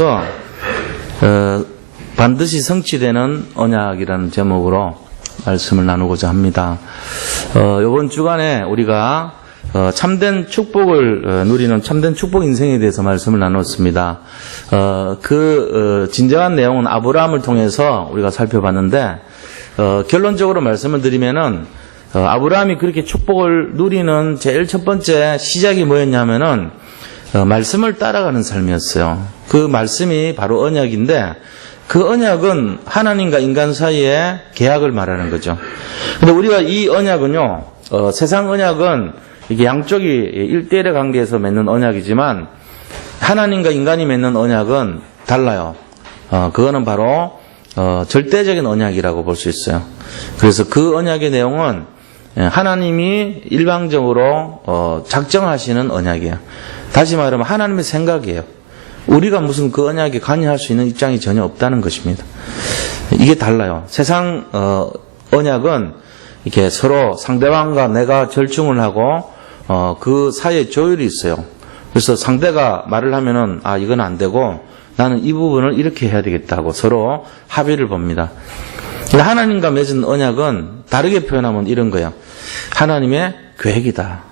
나누면서 반드시 성취되는 언약이라는 제목으로 말씀을 나누고자 합니다. 이번 주간에 우리가 참된 축복을 누리는 참된 축복 인생에 대해서 말씀을 나눴습니다. 진정한 내용은 아브라함을 통해서 우리가 살펴봤는데, 결론적으로 말씀을 드리면은, 아브라함이 그렇게 축복을 누리는 제일 첫 번째 시작이 뭐였냐면은, 말씀을 따라가는 삶이었어요. 그 말씀이 바로 언약인데, 그 언약은 하나님과 인간 사이의 계약을 말하는 거죠. 근데 우리가 이 언약은요, 세상 언약은 이게 양쪽이 1대1의 관계에서 맺는 언약이지만, 하나님과 인간이 맺는 언약은 달라요. 그거는 바로, 절대적인 언약이라고 볼 수 있어요. 그래서 그 언약의 내용은 하나님이 일방적으로, 작정하시는 언약이에요. 다시 말하면 하나님의 생각이에요. 우리가 무슨 그 언약에 관여할 수 있는 입장이 전혀 없다는 것입니다. 이게 달라요. 세상 언약은 이렇게 서로 상대방과 내가 절충을 하고 그 사이에 조율이 있어요. 그래서 상대가 말을 하면은 이건 안 되고 나는 이 부분을 이렇게 해야 되겠다고 서로 합의를 봅니다. 근데 하나님과 맺은 언약은 다르게 표현하면 이런 거예요. 하나님의 계획이다.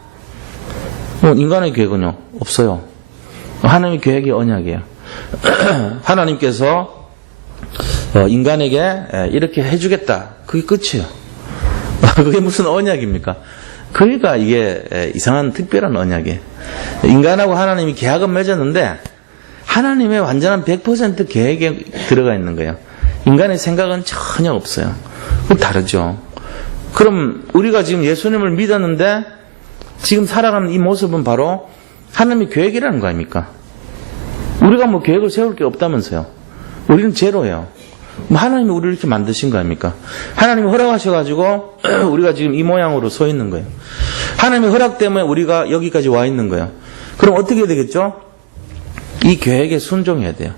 인간의 계획은요? 없어요. 하나님의 계획이 언약이에요. 하나님께서 인간에게 이렇게 해주겠다. 그게 끝이에요. 그게 무슨 언약입니까? 그러니까 이게 이상한 특별한 언약이에요. 인간하고 하나님이 계약은 맺었는데 하나님의 완전한 100% 계획에 들어가 있는 거예요. 인간의 생각은 전혀 없어요. 그건 다르죠. 그럼 우리가 지금 예수님을 믿었는데 지금 살아가는 이 모습은 바로 하나님의 계획이라는 거 아닙니까? 우리가 뭐 계획을 세울 게 없다면서요. 우리는 제로예요. 하나님이 우리를 이렇게 만드신 거 아닙니까? 하나님이 허락하셔가지고 우리가 지금 이 모양으로 서 있는 거예요. 하나님의 허락 때문에 우리가 여기까지 와 있는 거예요. 그럼 어떻게 해야 되겠죠? 이 계획에 순종해야 돼요.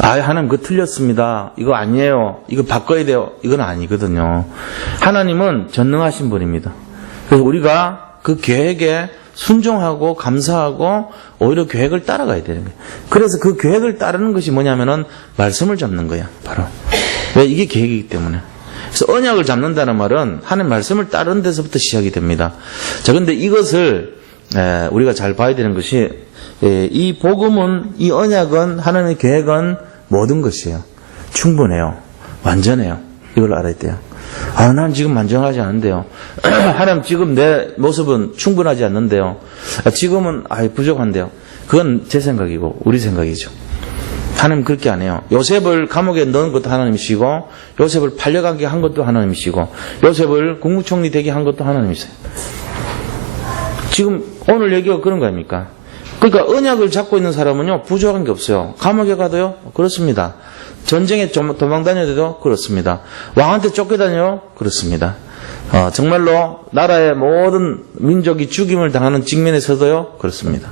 하나님 그거 틀렸습니다. 이거 아니에요. 이거 바꿔야 돼요. 이건 아니거든요. 하나님은 전능하신 분입니다. 그래서 우리가 그 계획에 순종하고 감사하고 오히려 계획을 따라가야 되는 거예요. 그래서 그 계획을 따르는 것이 뭐냐면은 말씀을 잡는 거야. 바로. 왜? 이게 계획이기 때문에. 그래서 언약을 잡는다는 말은 하나님 말씀을 따르는 데서부터 시작이 됩니다. 자, 근데 이것을 우리가 잘 봐야 되는 것이 이 복음은, 이 언약은, 하나님의 계획은 모든 것이에요. 충분해요. 완전해요. 이걸 알아야 돼요. 난 지금 만족하지 않는데요. 하나님 지금 내 모습은 충분하지 않는데요. 지금은 부족한데요. 그건 제 생각이고 우리 생각이죠. 하나님 그렇게 안 해요. 요셉을 감옥에 넣은 것도 하나님이시고, 요셉을 팔려가게 한 것도 하나님이시고, 요셉을 국무총리 되게 한 것도 하나님이세요. 지금 오늘 얘기가 그런 거 아닙니까? 그러니까 언약을 잡고 있는 사람은요, 부족한 게 없어요. 감옥에 가도요? 그렇습니다. 전쟁에 도망 다녀도 그렇습니다. 왕한테 쫓겨다녀요? 그렇습니다. 정말로 나라의 모든 민족이 죽임을 당하는 직면에 서도요? 그렇습니다.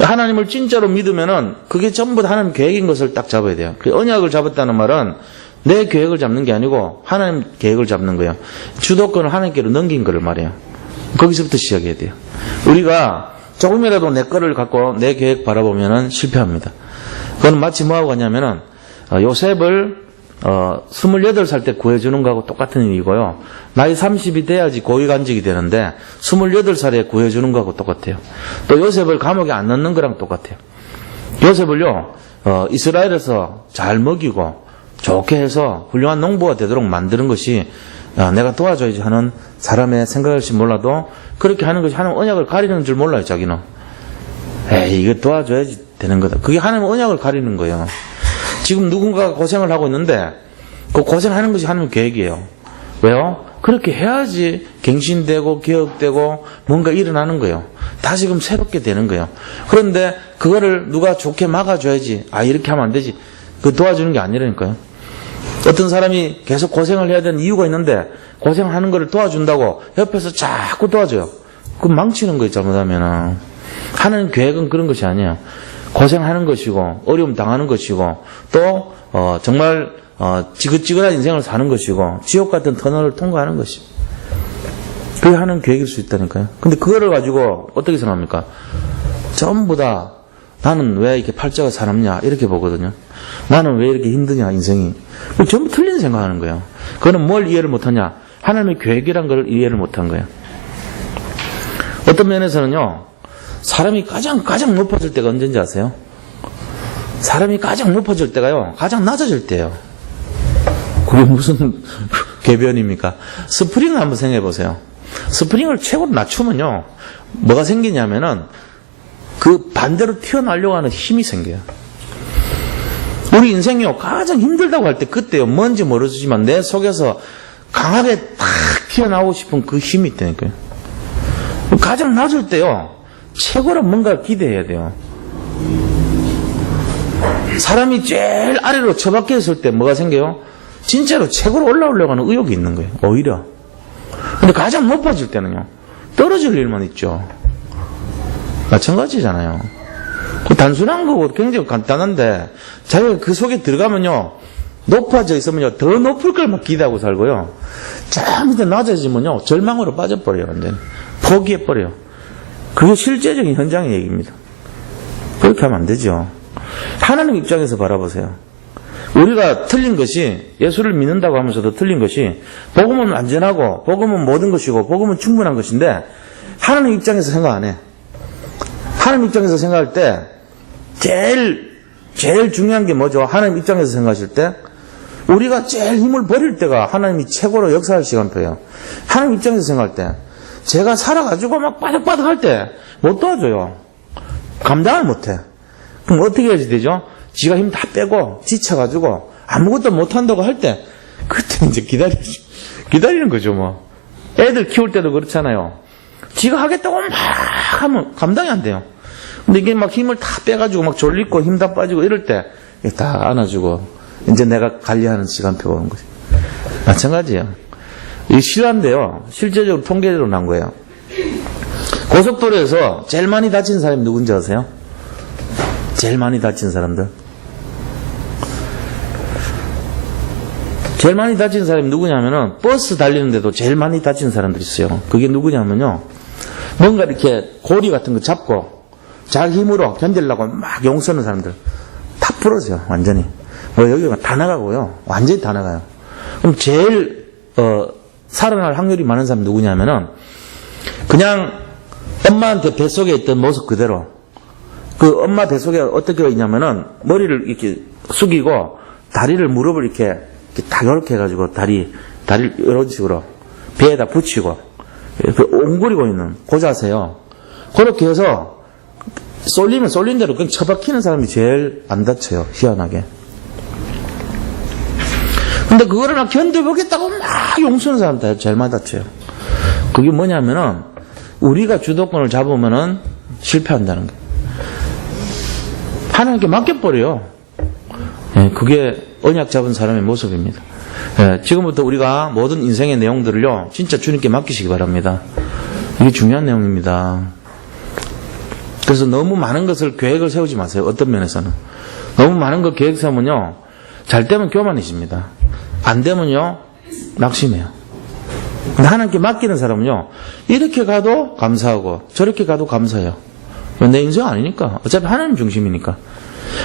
하나님을 진짜로 믿으면은 그게 전부 다 하나님 계획인 것을 딱 잡아야 돼요. 그 언약을 잡았다는 말은 내 계획을 잡는 게 아니고 하나님 계획을 잡는 거예요. 주도권을 하나님께로 넘긴 거를 말해요. 거기서부터 시작해야 돼요. 우리가 조금이라도 내 거를 갖고 내 계획 바라보면은 실패합니다. 그건 마치 뭐하고 같냐면은, 요셉을, 28살 때 구해주는 거하고 똑같은 일이고요. 나이 30이 돼야지 고위간직이 되는데, 28살에 구해주는 거하고 똑같아요. 또 요셉을 감옥에 안 넣는 거랑 똑같아요. 요셉을요, 이스라엘에서 잘 먹이고, 좋게 해서 훌륭한 농부가 되도록 만드는 것이, 내가 도와줘야지 하는 사람의 생각일지 몰라도, 그렇게 하는 것이 하나님 언약을 가리는 줄 몰라요, 자기는. 이거 도와줘야지 되는 거다. 그게 하나님 언약을 가리는 거예요. 지금 누군가가 고생을 하고 있는데 그 고생하는 것이 하나님 계획이에요. 왜요? 그렇게 해야지 갱신되고 개혁되고 뭔가 일어나는 거예요. 다시금 새롭게 되는 거예요. 그런데 그거를 누가 좋게 막아줘야지. 이렇게 하면 안 되지. 그 도와주는 게 아니라니까요. 어떤 사람이 계속 고생을 해야 되는 이유가 있는데 고생하는 거를 도와준다고 옆에서 자꾸 도와줘요. 그럼 망치는 거예요, 잘못하면은. 하나님 계획은 그런 것이 아니에요. 고생하는 것이고 어려움 당하는 것이고 또 정말 지긋지긋한 인생을 사는 것이고 지옥 같은 터널을 통과하는 것이. 그게 하나님 계획일 수 있다니까요. 근데 그거를 가지고 어떻게 생각합니까? 전부 다 나는 왜 이렇게 팔자가 사납냐 이렇게 보거든요. 나는 왜 이렇게 힘드냐 인생이. 전부 틀린 생각하는 거예요. 그거는 뭘 이해를 못하냐. 하나님의 계획이란 걸 이해를 못한 거예요. 어떤 면에서는요. 사람이 가장 높아질 때가 언제인지 아세요? 사람이 가장 높아질 때가요. 가장 낮아질 때예요. 그게 무슨 궤변입니까? 스프링을 한번 생각해 보세요. 스프링을 최고로 낮추면요. 뭐가 생기냐면은 그 반대로 튀어나오려고 하는 힘이 생겨요. 우리 인생이요. 가장 힘들다고 할 때 그때요. 뭔지 모르지만 내 속에서 강하게 탁 튀어나오고 싶은 그 힘이 있다니까요. 가장 낮을 때요. 최고로 뭔가 기대해야 돼요. 사람이 제일 아래로 처박혀 있을 때 뭐가 생겨요? 진짜로 최고로 올라오려고 하는 의욕이 있는 거예요. 오히려. 근데 가장 높아질 때는요. 떨어질 일만 있죠. 마찬가지잖아요. 그 단순한 거고 굉장히 간단한데 자기가 그 속에 들어가면요. 높아져 있으면요. 더 높을 걸 막 기대하고 살고요. 저 밑에 낮아지면요. 절망으로 빠져버려요. 완전히. 포기해버려요. 그게 실제적인 현장의 얘기입니다. 그렇게 하면 안 되죠. 하나님 입장에서 바라보세요. 우리가 틀린 것이 예수를 믿는다고 하면서도 틀린 것이 복음은 안전하고 복음은 모든 것이고 복음은 충분한 것인데 하나님 입장에서 생각 안 해. 하나님 입장에서 생각할 때 제일 중요한 게 뭐죠? 하나님 입장에서 생각하실 때 우리가 제일 힘을 버릴 때가 하나님이 최고로 역사할 시간표예요. 하나님 입장에서 생각할 때 제가 살아가지고 막 빠득빠득할 때 못 도와줘요. 감당을 못해. 그럼 어떻게 해야지 되죠? 지가 힘 다 빼고 지쳐가지고 아무것도 못한다고 할 때 그때 이제 기다리는 거죠 뭐. 애들 키울 때도 그렇잖아요. 지가 하겠다고 막 하면 감당이 안 돼요. 근데 이게 막 힘을 다 빼가지고 막 졸리고 힘 다 빠지고 이럴 때 다 안아주고 이제 내가 관리하는 시간표가 오는 거죠. 마찬가지예요. 이 실화인데요. 실제적으로 통계로 난 거예요. 고속도로에서 제일 많이 다친 사람이 누군지 아세요? 제일 많이 다친 사람들. 제일 많이 다친 사람이 누구냐면은 버스 달리는데도 제일 많이 다친 사람들이 있어요. 그게 누구냐면요. 뭔가 이렇게 고리 같은 거 잡고 자기 힘으로 견디려고 막 용서하는 사람들. 다 부러져요. 완전히. 여기가 다 나가고요. 완전히 다 나가요. 그럼 제일 살아날 확률이 많은 사람이 누구냐면은 그냥 엄마한테 뱃속에 있던 모습 그대로 그 엄마 뱃속에 어떻게 있냐면은 머리를 이렇게 숙이고 다리를 무릎을 이렇게 다 이렇게 해가지고 다리를 이런 식으로 배에다 붙이고 옹그리고 있는 그 자세요. 그렇게 해서 쏠리면 쏠린 대로 그냥 처박히는 사람이 제일 안 다쳐요. 희한하게. 근데 그거를 막 견뎌보겠다고 막 용서하는 사람들 제일 많이 다쳐요. 그게 뭐냐면은 우리가 주도권을 잡으면은 실패한다는 거예요. 하나님께 맡겨버려요. 그게 언약 잡은 사람의 모습입니다. 지금부터 우리가 모든 인생의 내용들을요, 진짜 주님께 맡기시기 바랍니다. 이게 중요한 내용입니다. 그래서 너무 많은 것을 계획을 세우지 마세요. 어떤 면에서는. 너무 많은 거 계획 세우면요, 잘 되면 교만해집니다. 안 되면요, 낙심해요. 근데 하나님께 맡기는 사람은요, 이렇게 가도 감사하고 저렇게 가도 감사해요. 내 인생 아니니까. 어차피 하나님 중심이니까.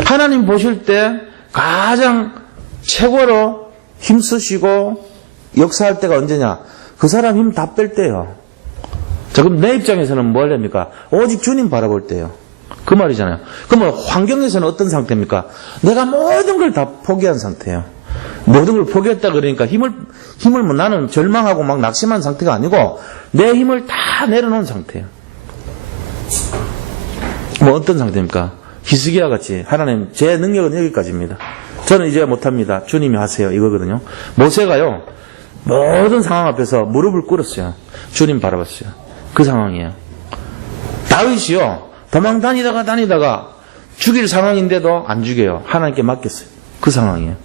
하나님 보실 때 가장 최고로 힘쓰시고 역사할 때가 언제냐? 그 사람 힘 다 뺄 때예요. 자, 그럼 내 입장에서는 뭘 합니까? 오직 주님 바라볼 때예요. 그 말이잖아요. 그러면 환경에서는 어떤 상태입니까? 내가 모든 걸 다 포기한 상태예요. 모든 걸 포기했다 그러니까 힘을 뭐 나는 절망하고 막 낙심한 상태가 아니고 내 힘을 다 내려놓은 상태예요. 뭐 어떤 상태입니까? 히스기야 같이 하나님 제 능력은 여기까지입니다. 저는 이제 못합니다. 주님이 하세요. 이거거든요. 모세가요. 모든 상황 앞에서 무릎을 꿇었어요. 주님 바라봤어요. 그 상황이에요. 다윗이요. 도망 다니다가 죽일 상황인데도 안 죽여요. 하나님께 맡겼어요. 그 상황이에요.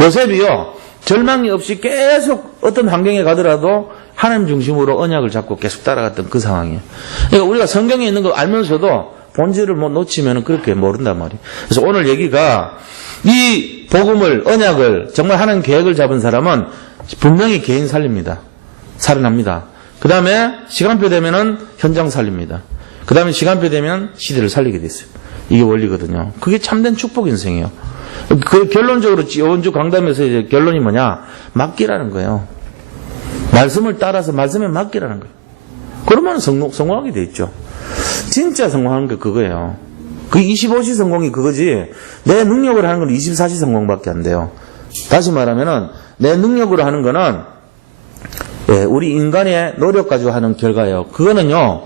요셉이요. 절망이 없이 계속 어떤 환경에 가더라도 하나님 중심으로 언약을 잡고 계속 따라갔던 그 상황이에요. 그러니까 우리가 성경에 있는 거 알면서도 본질을 못 놓치면 그렇게 모른단 말이에요. 그래서 오늘 얘기가 이 복음을, 언약을, 정말 하나님 계획을 잡은 사람은 분명히 개인 살립니다. 살아납니다. 그 다음에 시간표 되면은 현장 살립니다. 그 다음에 시간표 되면 시대를 살리게 됐어요. 이게 원리거든요. 그게 참된 축복 인생이에요. 그 결론적으로 이번 주 강담에서 이제 결론이 뭐냐? 맡기라는 거예요. 말씀을 따라서 말씀에 맡기라는 거예요. 그러면 성공하게 돼 있죠. 진짜 성공하는 게 그거예요. 그 25시 성공이 그거지, 내 능력으로 하는 건 24시 성공밖에 안 돼요. 다시 말하면은, 내 능력으로 하는 거는, 우리 인간의 노력 가지고 하는 결과예요. 그거는요,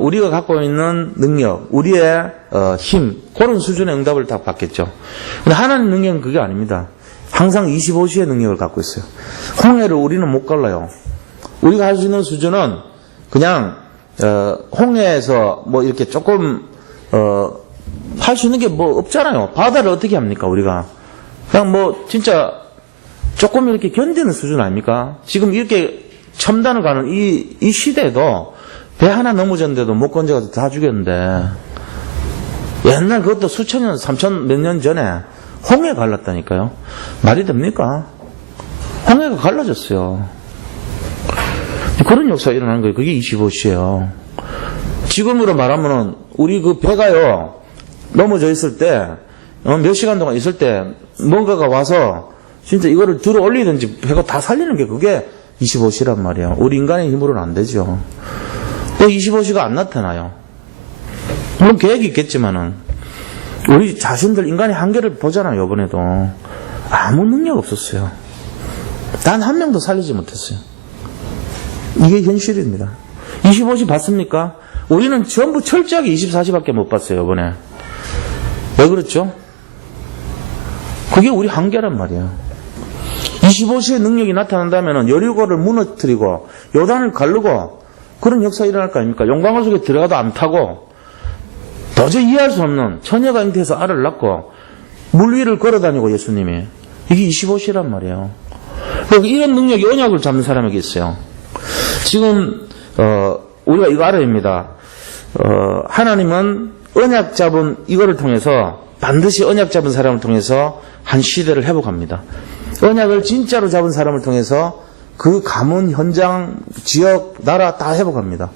우리가 갖고 있는 능력, 우리의 힘, 그런 수준의 응답을 다 받겠죠. 근데 하나님 능력은 그게 아닙니다. 항상 25시의 능력을 갖고 있어요. 홍해를 우리는 못 갈라요. 우리가 할 수 있는 수준은 그냥 홍해에서 뭐 이렇게 조금 할 수 있는 게 뭐 없잖아요. 바다를 어떻게 합니까 우리가? 그냥 뭐 진짜 조금 이렇게 견디는 수준 아닙니까? 지금 이렇게 첨단을 가는 이 시대에도 배 하나 넘어졌는데도 못 건져가지고 다 죽였는데, 옛날 그것도 수천 년, 3천 몇 년 전에 홍해 갈랐다니까요. 말이 됩니까? 홍해가 갈라졌어요. 그런 역사가 일어나는 거예요. 그게 25시예요. 지금으로 말하면은 우리 그 배가요, 넘어져 있을 때, 몇 시간 동안 있을 때 뭔가가 와서 진짜 이거를 들어 올리든지 배가 다 살리는 게 그게 25시란 말이에요. 우리 인간의 힘으로는 안 되죠. 또 25시가 안 나타나요. 물론 계획이 있겠지만은 우리 자신들 인간의 한계를 보잖아요. 이번에도 아무 능력 없었어요. 단 한 명도 살리지 못했어요. 이게 현실입니다. 25시 봤습니까? 우리는 전부 철저하게 24시밖에 못 봤어요. 이번에 왜 그렇죠? 그게 우리 한계란 말이에요. 25시의 능력이 나타난다면 여리고를 무너뜨리고 요단을 가르고 그런 역사가 일어날 거 아닙니까? 용광로 속에 들어가도 안 타고 도저히 이해할 수 없는 처녀가 잉태해서 알을 낳고 물 위를 걸어다니고 예수님이, 이게 25시란 말이에요. 그래서 이런 능력이 언약을 잡는 사람에게 있어요. 지금 우리가 이거 알아야 합니다. 하나님은 언약 잡은 이거를 통해서, 반드시 언약 잡은 사람을 통해서 한 시대를 회복합니다. 언약을 진짜로 잡은 사람을 통해서 그 가문, 현장, 지역, 나라 다 회복합니다.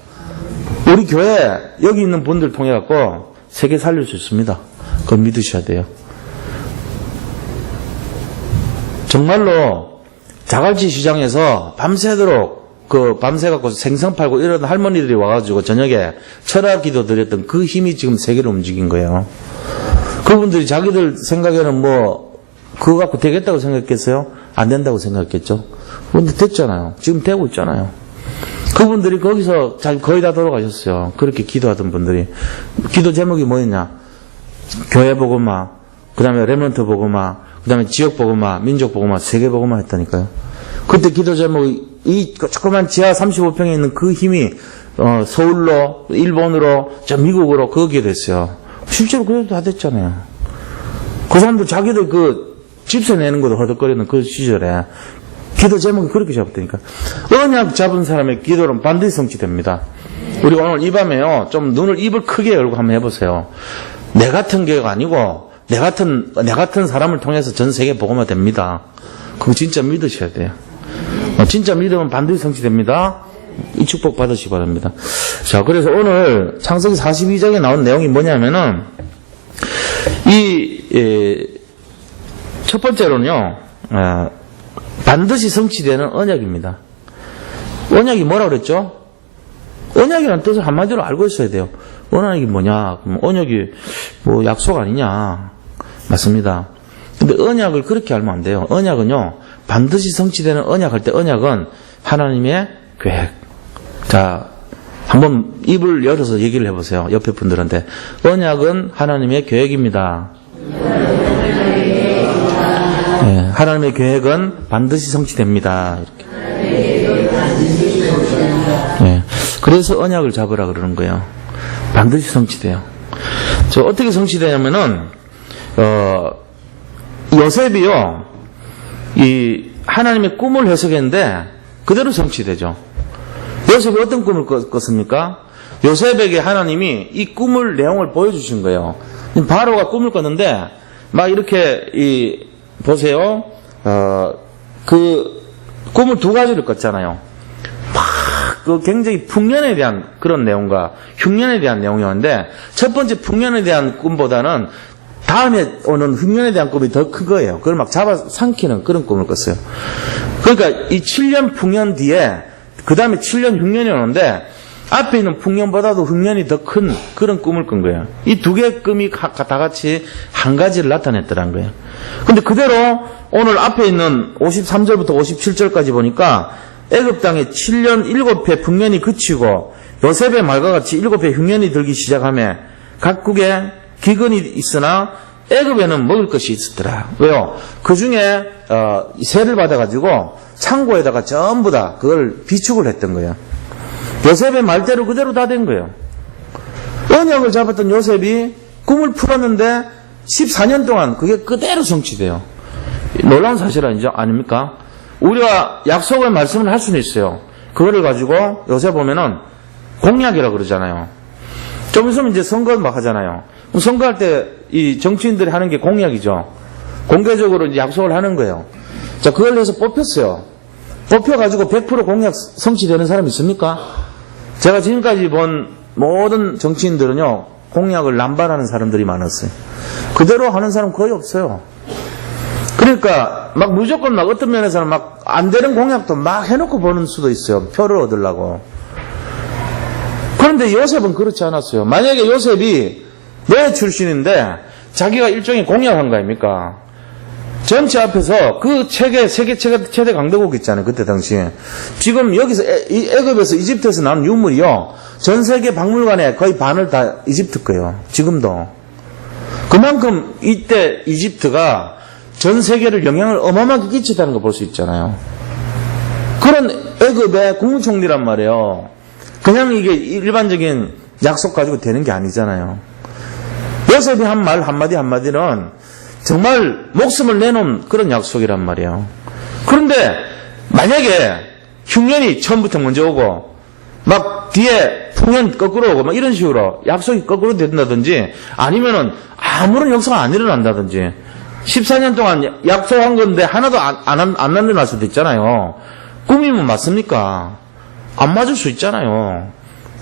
우리 교회 여기 있는 분들 통해 갖고 세계 살릴 수 있습니다. 그걸 믿으셔야 돼요. 정말로 자갈치 시장에서 밤새도록 밤새 갖고 생선 팔고 이런 할머니들이 와가지고 저녁에 철학 기도 드렸던 그 힘이 지금 세계를 움직인 거예요. 그분들이 자기들 생각에는 뭐 그거 갖고 되겠다고 생각했어요? 안 된다고 생각했겠죠. 그런데 됐잖아요. 지금 되고 있잖아요. 그분들이 거기서 거의 다 돌아가셨어요. 그렇게 기도하던 분들이. 기도 제목이 뭐였냐? 교회 복음화, 그 다음에 렘넌트 복음화, 그 다음에 지역 복음화, 민족 복음화, 세계 복음화 했다니까요. 그때 기도 제목이 이 조그만 지하 35평에 있는 그 힘이 서울로, 일본으로, 저 미국으로 그거 됐어요. 실제로 그래도 다 됐잖아요. 그 사람들 자기들 집세 내는 것도 허덕거리는 그 시절에 기도 제목이 그렇게 잡았다니까. 언약 잡은 사람의 기도는 반드시 성취됩니다. 우리 오늘 이 밤에요, 좀 입을 크게 열고 한번 해보세요. 내 같은 교회가 아니고 내 같은 사람을 통해서 전 세계 복음화 됩니다. 그거 진짜 믿으셔야 돼요. 진짜 믿으면 반드시 성취됩니다. 이 축복 받으시기 바랍니다. 자, 그래서 오늘 창세기 42장에 나온 내용이 뭐냐면은 첫 번째로는요, 반드시 성취되는 언약입니다. 언약이 뭐라고 그랬죠? 언약이라는 뜻을 한마디로 알고 있어야 돼요. 언약이 뭐냐? 그럼 언약이 뭐 약속 아니냐? 맞습니다. 근데 언약을 그렇게 알면 안 돼요. 언약은요, 반드시 성취되는 언약할 때 언약은 하나님의 계획. 자, 한번 입을 열어서 얘기를 해보세요. 옆에 분들한테. 언약은 하나님의 계획입니다. 네, 하나님의 계획은 반드시 성취됩니다. 이렇게. 네, 그래서 언약을 잡으라 그러는 거예요. 반드시 성취돼요. 저 어떻게 성취되냐면은 요셉이요, 이 하나님의 꿈을 해석했는데 그대로 성취되죠. 요셉이 어떤 꿈을 꿨습니까? 요셉에게 하나님이 이 꿈을 내용을 보여주신 거예요. 바로가 꿈을 꿨는데 막 이렇게 보세요. 그 꿈을 두 가지를 꿨잖아요. 그 굉장히 풍년에 대한 그런 내용과 흉년에 대한 내용이었는데 첫 번째 풍년에 대한 꿈보다는 다음에 오는 흉년에 대한 꿈이 더 큰 거예요. 그걸 막 잡아 삼키는 그런 꿈을 꿨어요. 그러니까 이 7년 풍년 뒤에 그 다음에 7년 흉년이 오는데 앞에 있는 풍년보다도 흉년이 더 큰 그런 꿈을 꾼 거예요. 이 두 개의 꿈이 다 같이 한 가지를 나타냈더란 거예요. 근데 그대로 오늘 앞에 있는 53절부터 57절까지 보니까 애굽 땅에 7년 7회 풍년이 그치고 요셉의 말과 같이 7회 흉년이 들기 시작하며 각국에 기근이 있으나 애굽에는 먹을 것이 있었더라. 왜요? 그 중에 세를 받아가지고 창고에다가 전부 다 그걸 비축을 했던 거예요. 요셉의 말대로 그대로 다 된 거예요. 언약을 잡았던 요셉이 꿈을 풀었는데 14년 동안 그게 그대로 성취돼요. 놀라운 사실 아닙니까? 우리가 약속의 말씀을 할 수는 있어요. 그거를 가지고 요새 보면은 공약이라고 그러잖아요. 좀 있으면 이제 선거 막 하잖아요. 선거할 때 이 정치인들이 하는 게 공약이죠. 공개적으로 이제 약속을 하는 거예요. 자, 그걸 해서 뽑혔어요. 뽑혀가지고 100% 공약 성취되는 사람이 있습니까? 제가 지금까지 본 모든 정치인들은요, 공약을 남발하는 사람들이 많았어요. 그대로 하는 사람 거의 없어요. 그러니까 막 무조건 막 어떤 면에서는 막 안 되는 공약도 막 해놓고 보는 수도 있어요. 표를 얻으려고. 그런데 요셉은 그렇지 않았어요. 만약에 요셉이 노예 출신인데 자기가 일종의 공약한 거 아닙니까? 전체 앞에서 그 세계 최대 강대국 있잖아요. 그때 당시에. 지금 여기서 애굽에서 이집트에서 나온 유물이요. 전 세계 박물관에 거의 반을 다 이집트 거예요. 지금도. 그만큼 이때 이집트가 전 세계를 영향을 어마어마하게 끼치다는 거 볼 수 있잖아요. 그런 애굽의 국무총리란 말이에요. 그냥 이게 일반적인 약속 가지고 되는 게 아니잖아요. 요셉이 한 말 한마디는 정말 목숨을 내놓은 그런 약속이란 말이에요. 그런데 만약에 흉년이 처음부터 먼저 오고 막 뒤에 풍년 거꾸로 오고 막 이런 식으로 약속이 거꾸로 된다든지 아니면은 아무런 역사가 안 일어난다든지 14년 동안 약속한 건데 하나도 안 만들어날 수도 있잖아요. 꿈이면 맞습니까? 안 맞을 수 있잖아요.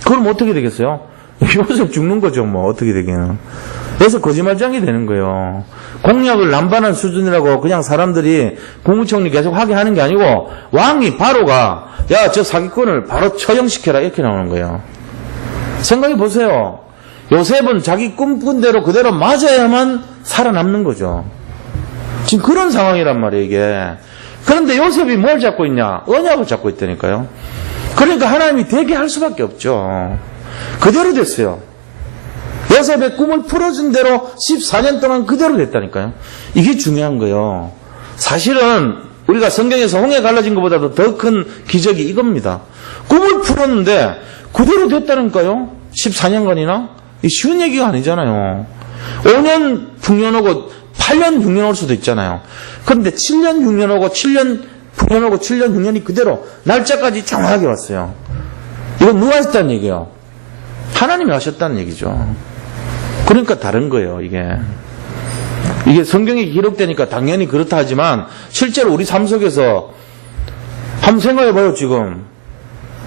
그럼 어떻게 되겠어요? 요셉 죽는 거죠, 뭐, 어떻게 되기는. 그래서 거짓말장이 되는 거예요. 공약을 남발한 수준이라고 그냥 사람들이 국무총리 계속 하게 하는 게 아니고, 왕이, 바로가, 야, 저 사기꾼을 바로 처형시켜라, 이렇게 나오는 거예요. 생각해 보세요. 요셉은 자기 꿈꾼 대로 그대로 맞아야만 살아남는 거죠. 지금 그런 상황이란 말이에요, 이게. 그런데 요셉이 뭘 잡고 있냐? 언약을 잡고 있다니까요. 그러니까 하나님이 되게 할 수밖에 없죠. 그대로 됐어요. 요셉의 꿈을 풀어준 대로 14년 동안 그대로 됐다니까요. 이게 중요한 거예요. 사실은 우리가 성경에서 홍해 갈라진 것보다도 더 큰 기적이 이겁니다. 꿈을 풀었는데 그대로 됐다니까요. 14년간이나. 이 쉬운 얘기가 아니잖아요. 5년 풍년 오고 8년 흉년 올 수도 있잖아요. 그런데 7년 흉년 오고 7년 풍년 오고 7년 흉년이 그대로 날짜까지 정확하게 왔어요. 이건 누가 했다는 얘기예요? 하나님이 하셨다는 얘기죠. 그러니까 다른 거예요, 이게. 이게 성경에 기록되니까 당연히 그렇다 하지만 실제로 우리 삶 속에서 한번 생각해봐요, 지금.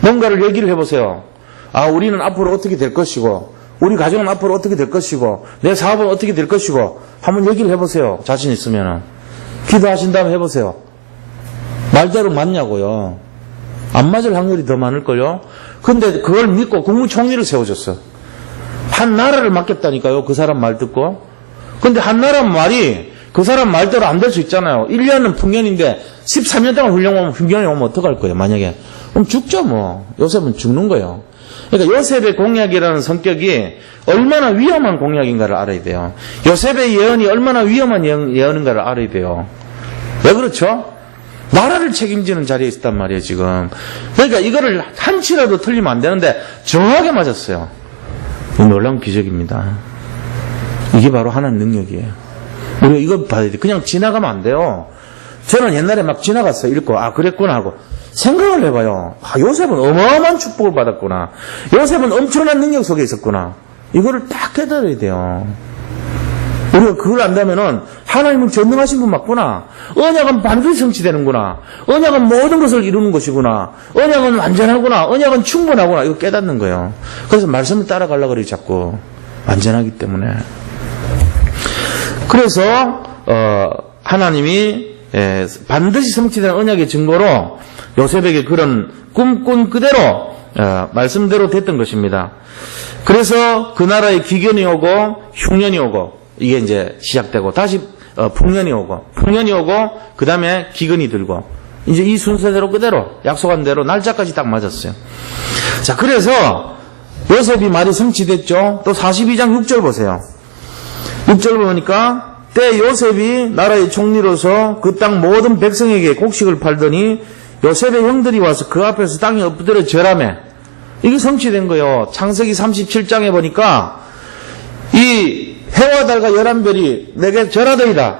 뭔가를 얘기를 해보세요. 아, 우리는 앞으로 어떻게 될 것이고 우리 가정은 앞으로 어떻게 될 것이고 내 사업은 어떻게 될 것이고 한번 얘기를 해보세요. 자신 있으면은. 기도하신 다음에 해보세요. 말대로 맞냐고요. 안 맞을 확률이 더 많을걸요. 근데 그걸 믿고 국무총리를 세워줬어. 한 나라를 맡겼다니까요. 그 사람 말 듣고. 근데 한 나라 말이 그 사람 말대로 안 될 수 있잖아요. 1년은 풍년인데 13년 동안 흉년이 오면 어떡할 거예요, 만약에. 그럼 죽죠, 뭐. 요셉은 죽는 거예요. 그러니까 요셉의 공약이라는 성격이 얼마나 위험한 공약인가를 알아야 돼요. 요셉의 예언이 얼마나 위험한 예언인가를 알아야 돼요. 왜 그렇죠? 나라를 책임지는 자리에 있단 말이에요, 지금. 그러니까 이거를 한치라도 틀리면 안 되는데 정확하게 맞았어요. 놀라운 기적입니다. 이게 바로 하나님 능력이에요. 우리가 이걸 봐야 돼. 그냥 지나가면 안 돼요. 저는 옛날에 막 지나갔어요. 읽고, 아, 그랬구나 하고. 생각을 해봐요. 아, 요셉은 어마어마한 축복을 받았구나. 요셉은 엄청난 능력 속에 있었구나. 이거를 딱 깨달아야 돼요. 우리가 그걸 안다면은 하나님은 전능하신 분 맞구나. 언약은 반드시 성취되는구나. 언약은 모든 것을 이루는 것이구나. 언약은 완전하구나. 언약은 충분하구나. 이거 깨닫는 거예요. 그래서 말씀을 따라가려고 그래요, 자꾸. 완전하기 때문에. 그래서 하나님이 반드시 성취된 언약의 증거로 요셉에게 그런 꿈꾼 그대로 말씀대로 됐던 것입니다. 그래서 그 나라에 기근이 오고 흉년이 오고 이게 이제 시작되고 다시 풍년이 오고 그 다음에 기근이 들고 이제 이 순서대로 그대로 약속한 대로 날짜까지 딱 맞았어요. 자, 그래서 요셉이 말이 성취됐죠. 또 42장 6절 보세요. 6절 보니까 때 요셉이 나라의 총리로서 그 땅 모든 백성에게 곡식을 팔더니 요셉의 형들이 와서 그 앞에서 땅에 엎드려 절하매. 이게 성취된 거예요. 창세기 37장에 보니까 이 해와 달과 11별이 내게 절하더이다.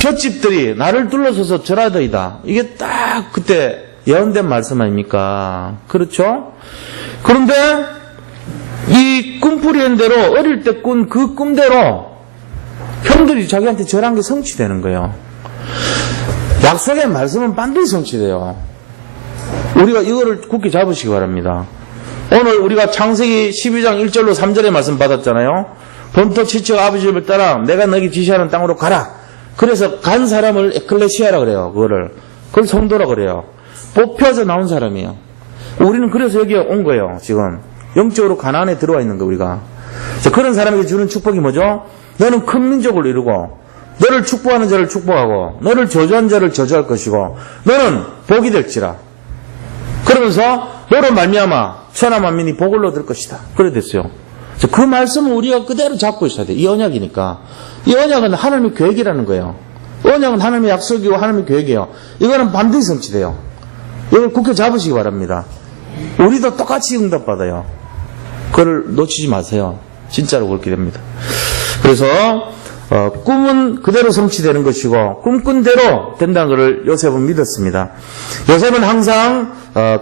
볏집들이 나를 둘러서서 절하더이다. 이게 딱 그때 예언된 말씀 아닙니까? 그렇죠? 그런데 이 꿈풀이한 대로 어릴 때 꾼 그 꿈대로 형들이 자기한테 절한 게 성취되는 거예요. 약속의 말씀은 반드시 성취돼요. 우리가 이거를 굳게 잡으시기 바랍니다. 오늘 우리가 창세기 12장 1절로 3절의 말씀 받았잖아요. 본토 지척 아버지 집을 따라 내가 너에게 지시하는 땅으로 가라. 그래서 간 사람을 에클레시아라 그래요. 그걸 성도라 그래요. 뽑혀서 나온 사람이에요. 우리는 그래서 여기에 온 거예요. 지금 영적으로 가나안에 들어와 있는 거 우리가. 그런 사람에게 주는 축복이 뭐죠? 너는 큰 민족을 이루고 너를 축복하는 자를 축복하고 너를 저주한 자를 저주할 것이고 너는 복이 될지라. 그러면서 너로 말미암아 천하 만민이 복을 얻을 것이다. 그래 됐어요. 그 말씀을 우리가 그대로 잡고 있어야 돼. 이 언약이니까. 이 언약은 하나님의 계획이라는 거예요. 언약은 하나님의 약속이고 하나님의 계획이에요. 이거는 반드시 성취돼요. 이걸 굳게 잡으시기 바랍니다. 우리도 똑같이 응답받아요. 그걸 놓치지 마세요. 진짜로 그렇게 됩니다. 그래서 꿈은 그대로 성취되는 것이고 꿈꾼 대로 된다는 것을 요셉은 믿었습니다. 요셉은 항상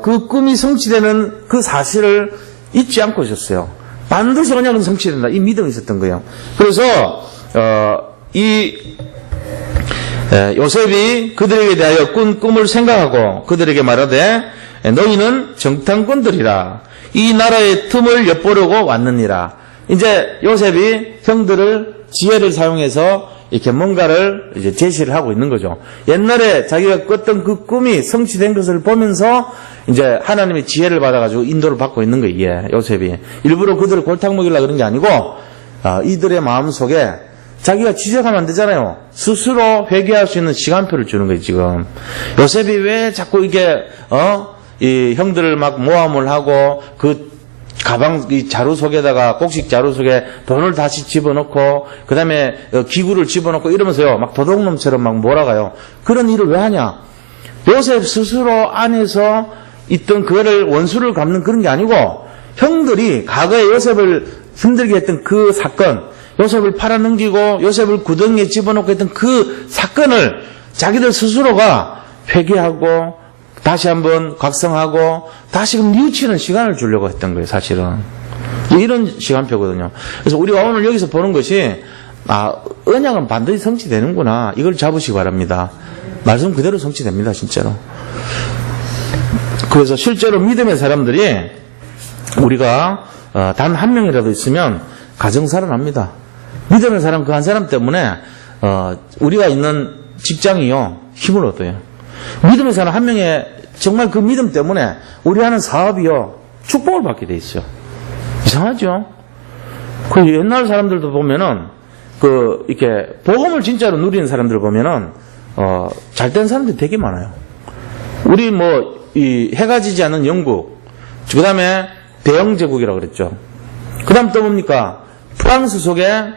그 꿈이 성취되는 그 사실을 잊지 않고 있었어요. 반드시 언약은 성취된다. 이 믿음이 있었던 거예요. 그래서 요셉이 그들에게 대하여 꾼 꿈을 생각하고 그들에게 말하되 너희는 정탐꾼들이라 이 나라의 틈을 엿보려고 왔느니라. 이제 요셉이 형들을 지혜를 사용해서 이렇게 뭔가를 이제 제시를 하고 있는 거죠. 옛날에 자기가 꿨던 그 꿈이 성취된 것을 보면서 이제 하나님의 지혜를 받아가지고 인도를 받고 있는 거예요. 이게 요셉이 일부러 그들을 골탕 먹이려고 그런 게 아니고 이들의 마음 속에 자기가 지적하면 안 되잖아요. 스스로 회개할 수 있는 시간표를 주는 거예요. 지금 요셉이 왜 자꾸 이게 이 형들을 막 모함을 하고 그 가방 이 자루 속에다가 곡식 자루 속에 돈을 다시 집어넣고 그 다음에 기구를 집어넣고 이러면서요 막 도둑놈처럼 막 몰아가요. 그런 일을 왜 하냐? 요셉 스스로 안에서 있던 그거를 원수를 갚는 그런 게 아니고 형들이 과거에 요셉을 힘들게 했던 그 사건, 요셉을 팔아넘기고 요셉을 구덩이에 집어넣고 했던 그 사건을 자기들 스스로가 회개하고 다시 한번 각성하고 다시금 뉘우치는 시간을 주려고 했던 거예요. 사실은 이런 시간표거든요. 그래서 우리가 오늘 여기서 보는 것이 언약은 반드시 성취되는구나. 이걸 잡으시기 바랍니다. 말씀 그대로 성취됩니다. 진짜로. 그래서 실제로 믿음의 사람들이 우리가 단 한 명이라도 있으면 가정 살아납니다. 믿음의 사람 그 한 사람 때문에 우리가 있는 직장이요 힘을 얻어요. 믿음의 사람 한 명의 정말 그 믿음 때문에 우리 하는 사업이요 축복을 받게 돼 있어요. 이상하죠? 그 옛날 사람들도 보면은 이렇게 복음을 진짜로 누리는 사람들 보면은 잘된 사람들이 되게 많아요. 우리 이 해가 지지 않는 영국, 그 다음에 대영 제국이라고 그랬죠. 그 다음 또 뭡니까? 프랑스 속에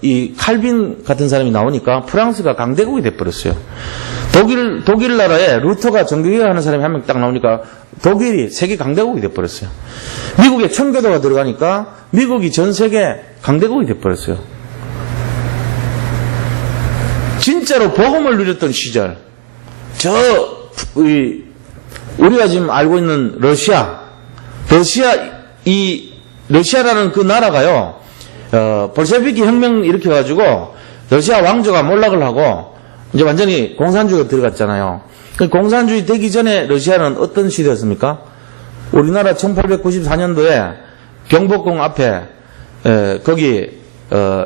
이 칼빈 같은 사람이 나오니까 프랑스가 강대국이 돼버렸어요. 독일 나라에 루터가 정교회를 하는 사람이 한 명 딱 나오니까 독일이 세계 강대국이 돼버렸어요. 미국에 청교도가 들어가니까 미국이 전 세계 강대국이 돼버렸어요. 진짜로 복음을 누렸던 시절, 우리가 지금 알고 있는 러시아라는 그 나라가요, 볼셰비키 혁명 일으켜가지고 러시아 왕조가 몰락을 하고 이제 완전히 공산주의가 들어갔잖아요. 공산주의 되기 전에 러시아는 어떤 시대였습니까? 우리나라 1894년도에 경복궁 앞에 거기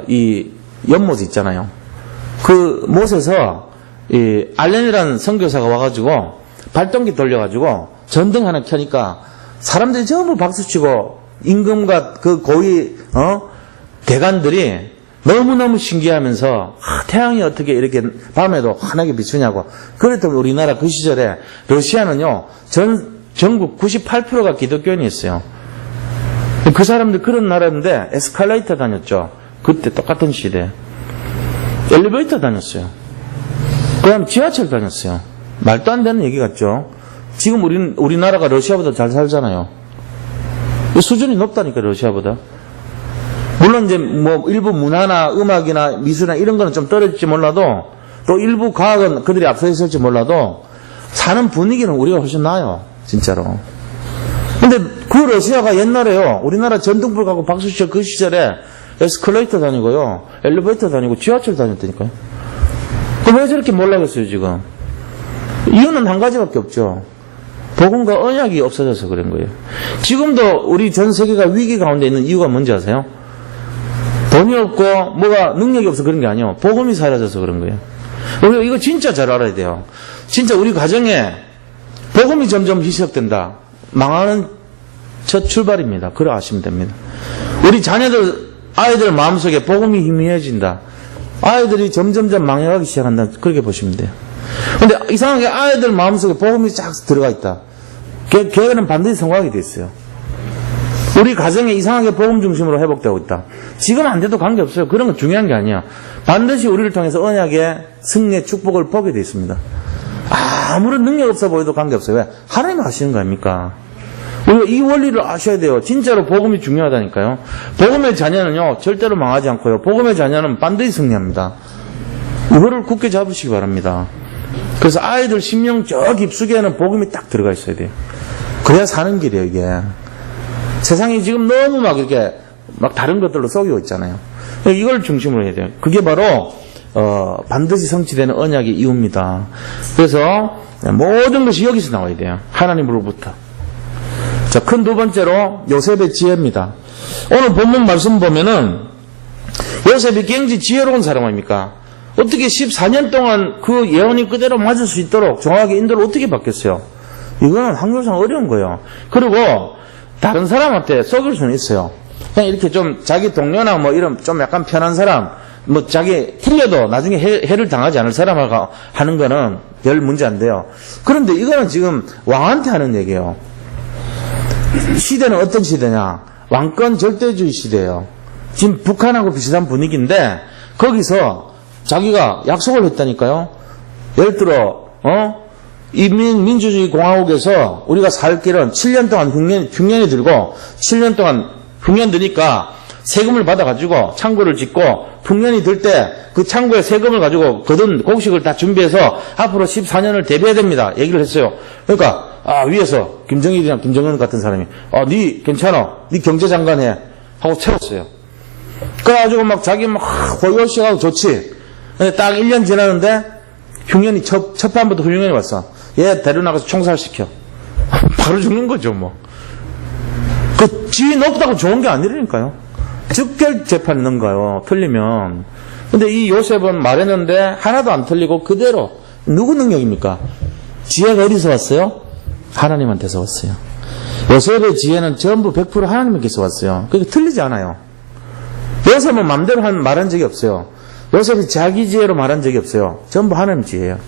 이 연못 있잖아요. 그 못에서 이 알렌이라는 선교사가 와가지고 발동기 돌려가지고 전등 하나 켜니까 사람들이 전부 박수치고 임금과 그 고위 대관들이 너무너무 신기하면서 태양이 어떻게 이렇게 밤에도 환하게 비추냐고. 그랬더니 우리나라 그 시절에 러시아는요 전국 98%가 기독교인이었어요. 그 사람들 그런 나라인데 에스컬레이터 다녔죠. 그때 똑같은 시대. 엘리베이터 다녔어요. 그 다음에 지하철 다녔어요. 말도 안 되는 얘기 같죠. 지금 우리나라가 러시아보다 잘 살잖아요. 수준이 높다니까 러시아보다. 물론 이제 뭐 일부 문화나 음악이나 미술이나 이런 거는 좀 떨어질지 몰라도 또 일부 과학은 그들이 앞서 있을지 몰라도 사는 분위기는 우리가 훨씬 나아요. 진짜로. 근데 그 러시아가 옛날에요. 우리나라 전등불 가고 박수치고 그 시절에 에스컬레이터 다니고요. 엘리베이터 다니고 지하철 다녔다니까요. 그럼 왜 저렇게 몰락했어요 지금? 이유는 한 가지밖에 없죠. 복음과 언약이 없어져서 그런 거예요. 지금도 우리 전 세계가 위기 가운데 있는 이유가 뭔지 아세요? 돈이 없고 뭐가 능력이 없어서 그런 게 아니에요. 복음이 사라져서 그런 거예요. 우리가 이거 진짜 잘 알아야 돼요. 진짜 우리 가정에 복음이 점점 희석된다. 망하는 첫 출발입니다. 그래 아시면 됩니다. 우리 아이들 마음속에 복음이 희미해진다. 아이들이 점점점 망해가기 시작한다. 그렇게 보시면 돼요. 근데 이상하게 아이들 마음속에 복음이 쫙 들어가 있다. 걔는 반드시 성공하게 돼 있어요. 우리 가정에 이상하게 복음 중심으로 회복되고 있다. 지금 안 돼도 관계없어요. 그런 건 중요한 게 아니야. 반드시 우리를 통해서 언약의 승리의 축복을 보게 돼 있습니다. 아무런 능력 없어 보여도 관계없어요. 왜? 하나님이 하시는 거 아닙니까? 우리가 이 원리를 아셔야 돼요. 진짜로 복음이 중요하다니까요. 복음의 자녀는요 절대로 망하지 않고요. 복음의 자녀는 반드시 승리합니다. 이거를 굳게 잡으시기 바랍니다. 그래서 아이들 심령 저 깊숙이에는 복음이 딱 들어가 있어야 돼요. 그래야 사는 길이에요 이게. 세상이 지금 너무 막 이렇게 막 다른 것들로 속이고 있잖아요. 이걸 중심으로 해야 돼요. 그게 바로 반드시 성취되는 언약의 이유입니다. 그래서 모든 것이 여기서 나와야 돼요. 하나님으로부터. 자, 큰 두 번째로 요셉의 지혜입니다. 오늘 본문 말씀 보면은 요셉이 굉장히 지혜로운 사람 아닙니까? 어떻게 14년 동안 그 예언이 그대로 맞을 수 있도록 정확하게 인도를 어떻게 바뀌었어요? 이거는 확률상 어려운 거예요. 그리고 다른 사람한테 속일 수는 있어요. 그냥 이렇게 좀 자기 동료나 뭐 이런 좀 약간 편한 사람, 뭐 자기 틀려도 나중에 해를 당하지 않을 사람하고 하는 거는 별 문제 안 돼요. 그런데 이거는 지금 왕한테 하는 얘기예요. 시대는 어떤 시대냐? 왕권 절대주의 시대예요. 지금 북한하고 비슷한 분위기인데 거기서 자기가 약속을 했다니까요. 예를 들어 이 민주주의 공화국에서 우리가 살 길은 7년 동안 흉년이 들고 7년 동안 흉년 드니까 세금을 받아가지고 창고를 짓고 풍년이 들 때 그 창고에 세금을 가지고 거둔 곡식을 다 준비해서 앞으로 14년을 대비해야 됩니다. 얘기를 했어요. 그러니까 위에서 김정일이나 김정은 같은 사람이 니 괜찮아. 니 경제장관 해. 하고 채웠어요. 그래가지고 막 자기 막 고요시하고 좋지. 근데 딱 1년 지났는데 흉년이 첫 판부터 흉년이 왔어. 얘 데려나가서 총살시켜. 바로 죽는 거죠 뭐. 그 지위 높다고 좋은 게 아니라니까요. 즉결 재판 넣은가요. 틀리면. 근데 이 요셉은 말했는데 하나도 안 틀리고 그대로. 누구 능력입니까? 지혜가 어디서 왔어요? 하나님한테서 왔어요. 요셉의 지혜는 전부 100% 하나님께서 왔어요. 그게 틀리지 않아요. 요셉은 마음대로 말한 적이 없어요. 요셉이 자기 지혜로 말한 적이 없어요. 전부 하나님 지혜예요.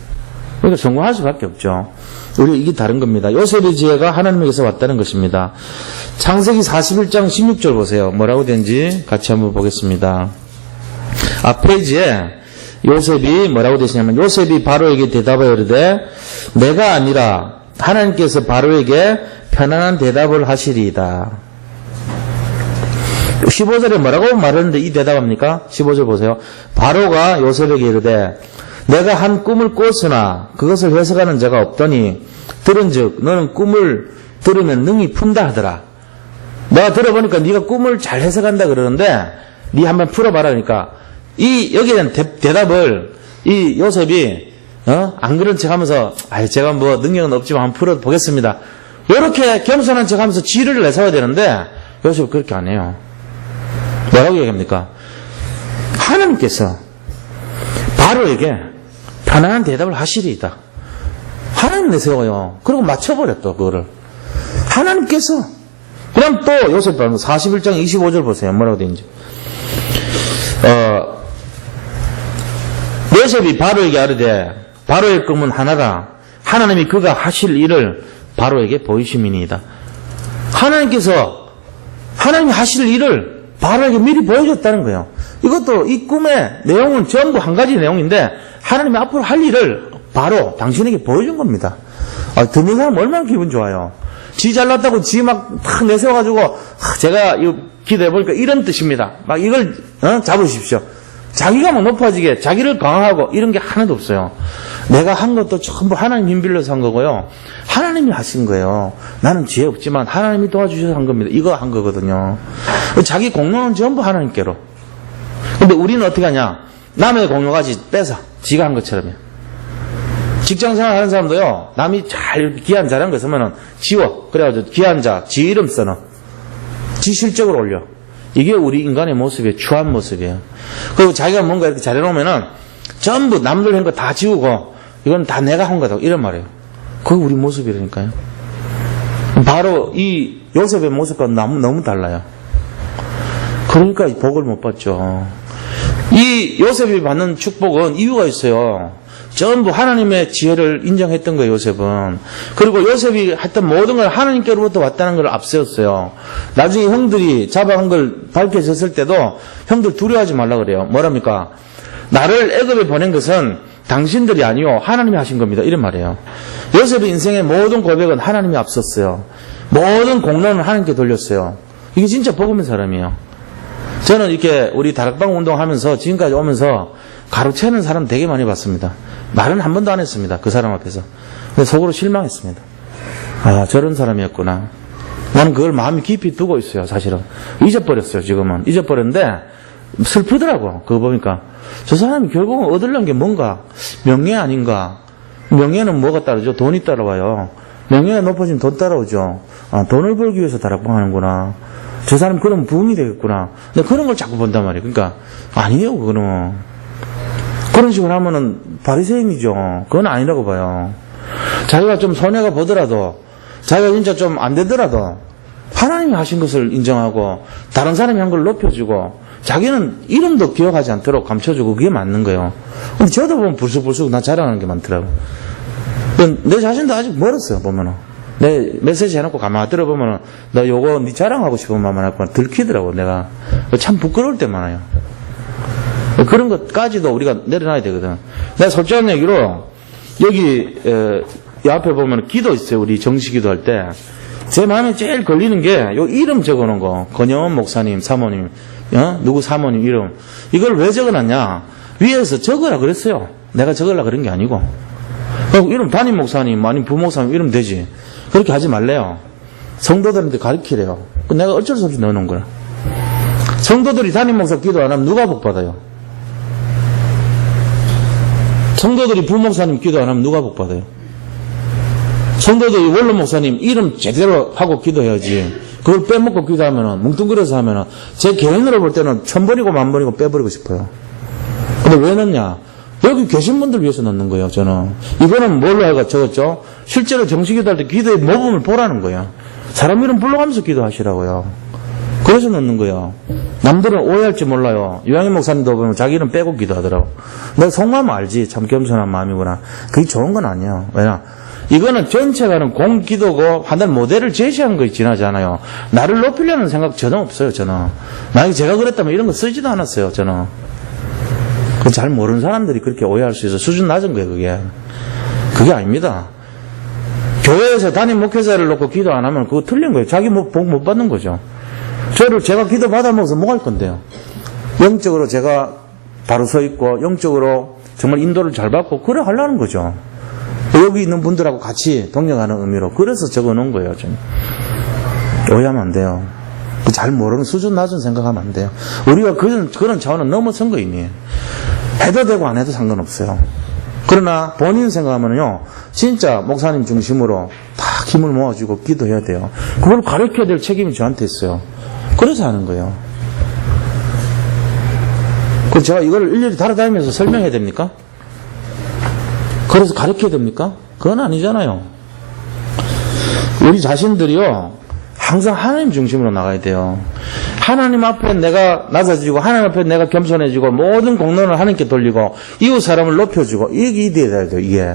그러니까 성공할 수밖에 없죠. 우리 이게 다른 겁니다. 요셉의 지혜가 하나님에게서 왔다는 것입니다. 창세기 41장 16절 보세요. 뭐라고 된지 같이 한번 보겠습니다. 앞 페이지에 요셉이 뭐라고 되시냐면 요셉이 바로에게 대답하여 이르되 내가 아니라 하나님께서 바로에게 편안한 대답을 하시리이다. 15절에 뭐라고 말했는데 이 대답합니까? 15절 보세요. 바로가 요셉에게 이르되 내가 한 꿈을 꿨으나 그것을 해석하는 자가 없더니 들은즉 너는 꿈을 들으면 능히 푼다 하더라. 내가 들어보니까 네가 꿈을 잘 해석한다 그러는데 네 한번 풀어봐라. 그러니까 여기에 대한 대답을 이 요셉이 안 그런 척 하면서 제가 뭐 능력은 없지만 한번 풀어보겠습니다. 이렇게 겸손한 척 하면서 지를 내세워야 되는데 요셉이 그렇게 안 해요. 뭐라고 얘기합니까? 하나님께서 바로에게 편안한 대답을 하시리이다. 하나님 내세워요. 그리고 맞춰버렸다, 그거를. 하나님께서. 그럼 또 요셉 41장 25절 보세요. 뭐라고 되는지. 요셉이 바로에게 아뢰되 바로의 꿈은 하나라. 하나님이 그가 하실 일을 바로에게 보이심이니이다. 하나님이 하실 일을 바로에게 미리 보여줬다는 거예요. 이것도 이 꿈의 내용은 전부 한 가지 내용인데 하나님이 앞으로 할 일을 바로 당신에게 보여준 겁니다. 듣는 사람 얼마나 기분 좋아요. 지 잘났다고 지 막 탁 내세워가지고 제가 이거 기도해보니까 이런 뜻입니다. 막 이걸 잡으십시오. 자기가 뭐 높아지게 자기를 강화하고 이런 게 하나도 없어요. 내가 한 것도 전부 하나님 힘 빌려서 한 거고요. 하나님이 하신 거예요. 나는 지혜 없지만 하나님이 도와주셔서 한 겁니다. 이거 한 거거든요. 자기 공로는 전부 하나님께로. 근데 우리는 어떻게 하냐? 남의 공로까지 빼서 지가 한 것처럼요. 직장생활 하는 사람도요, 남이 잘 기한 잘한 거 있으면은 지워. 그래가지고 기한 자, 지 이름 써놔. 지 실적으로 올려. 이게 우리 인간의 모습이에요. 추한 모습이에요. 그리고 자기가 뭔가 이렇게 잘해놓으면은 전부 남들 한 거 다 지우고 이건 다 내가 한 거다. 이런 말이에요. 그게 우리 모습이라니까요. 바로 이 요셉의 모습과 너무 달라요. 그러니까 복을 못 받죠. 이 요셉이 받는 축복은 이유가 있어요. 전부 하나님의 지혜를 인정했던 거예요, 요셉은. 그리고 요셉이 했던 모든 걸 하나님께로부터 왔다는 걸 앞세웠어요. 나중에 형들이 잡아간 걸 밝혀졌을 때도 형들 두려워하지 말라 그래요. 뭐랍니까? 나를 애굽에 보낸 것은 당신들이 아니요 하나님이 하신 겁니다. 이런 말이에요. 요셉의 인생의 모든 고백은 하나님이 앞섰어요. 모든 공로는 하나님께 돌렸어요. 이게 진짜 복 없는 사람이에요. 저는 이렇게 우리 다락방 운동하면서 지금까지 오면서 가로채는 사람 되게 많이 봤습니다. 말은 한 번도 안 했습니다. 그 사람 앞에서. 근데 속으로 실망했습니다. 저런 사람이었구나. 나는 그걸 마음이 깊이 두고 있어요. 사실은 잊어버렸어요. 지금은 잊어버렸는데 슬프더라고. 그거 보니까 저 사람이 결국은 얻으려는 게 뭔가 명예 아닌가. 명예는 뭐가 따르죠? 돈이 따라와요. 명예가 높아지면 돈 따라오죠. 돈을 벌기 위해서 다락방 하는구나. 저 사람 그런 부흥이 되겠구나. 근데 그런 걸 자꾸 본단 말이에요. 그러니까 아니에요. 그거는 그런 식으로 하면은 바리새인이죠. 그건 아니라고 봐요. 자기가 좀 손해가 보더라도 자기가 진짜 좀 안 되더라도 하나님이 하신 것을 인정하고 다른 사람이 한 걸 높여주고 자기는 이름도 기억하지 않도록 감춰주고 그게 맞는 거예요. 근데 저도 보면 불쑥불쑥 나 자랑하는 게 많더라고요. 내 자신도 아직 멀었어요. 보면은 내 메시지 해놓고 가만히 들어보면은 너 요거 네 자랑하고 싶은 마음만 하고 들키더라고. 내가 참 부끄러울 때 많아요. 그런 것까지도 우리가 내려놔야 되거든. 내가 솔직한 얘기로 여기 이 앞에 보면 기도 있어요. 우리 정시 기도할 때 제 마음에 제일 걸리는 게 요 이름 적어놓은 거. 권영원 목사님, 사모님, 누구 사모님 이름. 이걸 왜 적어놨냐? 위에서 적으라 그랬어요. 내가 적으라 그런 게 아니고. 이름 담임 목사님, 아니면 부목사님 이름 되지. 그렇게 하지 말래요. 성도들한테 가르치래요. 내가 어쩔 수 없이 넣어놓은 거야. 성도들이 담임 목사 기도 안 하면 누가 복 받아요? 성도들이 부목사님 기도 안 하면 누가 복 받아요? 성도들이 원로 목사님 이름 제대로 하고 기도해야지. 그걸 빼먹고 기도하면은, 뭉뚱그려서 하면은, 제 개인으로 볼 때는 1000번이고 10,000번이고 빼버리고 싶어요. 근데 왜 넣냐? 여기 계신 분들 위해서 넣는 거예요, 저는. 이거는 뭘로 해가 적었죠? 실제로 정식 기도할 때 기도의 모범을 보라는 거예요. 사람 이름 불러가면서 기도하시라고요. 그래서 넣는 거예요. 남들은 오해할지 몰라요. 유양희 목사님도 보면 자기 이름 빼고 기도하더라고. 내가 속마음 알지. 참 겸손한 마음이구나. 그게 좋은 건 아니에요. 왜냐? 이거는 전체가는 공기도고 하나의 모델을 제시한 거에 지나지 않아요. 나를 높이려는 생각 전혀 없어요, 저는. 만약에 제가 그랬다면 이런 거 쓰지도 않았어요, 저는. 잘 모르는 사람들이 그렇게 오해할 수 있어. 수준 낮은 거예요, 그게. 그게 아닙니다. 교회에서 담임 목회자를 놓고 기도 안 하면 그거 틀린 거예요. 자기 복 못 받는 거죠. 제가 기도 받아먹어서 뭐 할 건데요? 영적으로 제가 바로 서 있고, 영적으로 정말 인도를 잘 받고, 그래 하려는 거죠. 여기 있는 분들하고 같이 동력하는 의미로. 그래서 적어 놓은 거예요, 좀. 오해하면 안 돼요. 잘 모르는 수준 낮은 생각하면 안 돼요. 우리가 그런 차원은 넘어선 거 이미. 해도 되고 안 해도 상관없어요. 그러나 본인 생각하면요, 진짜 목사님 중심으로 다 힘을 모아주고 기도해야 돼요. 그걸 가르쳐야 될 책임이 저한테 있어요. 그래서 하는 거예요. 그 제가 이걸 일일이 달아다니면서 설명해야 됩니까? 그래서 가르쳐야 됩니까? 그건 아니잖아요. 우리 자신들이요, 항상 하나님 중심으로 나가야 돼요. 하나님 앞에 내가 낮아지고 하나님 앞에 내가 겸손해지고 모든 공로를 하나님께 돌리고 이웃 사람을 높여주고 이게 돼야 돼요. 이게.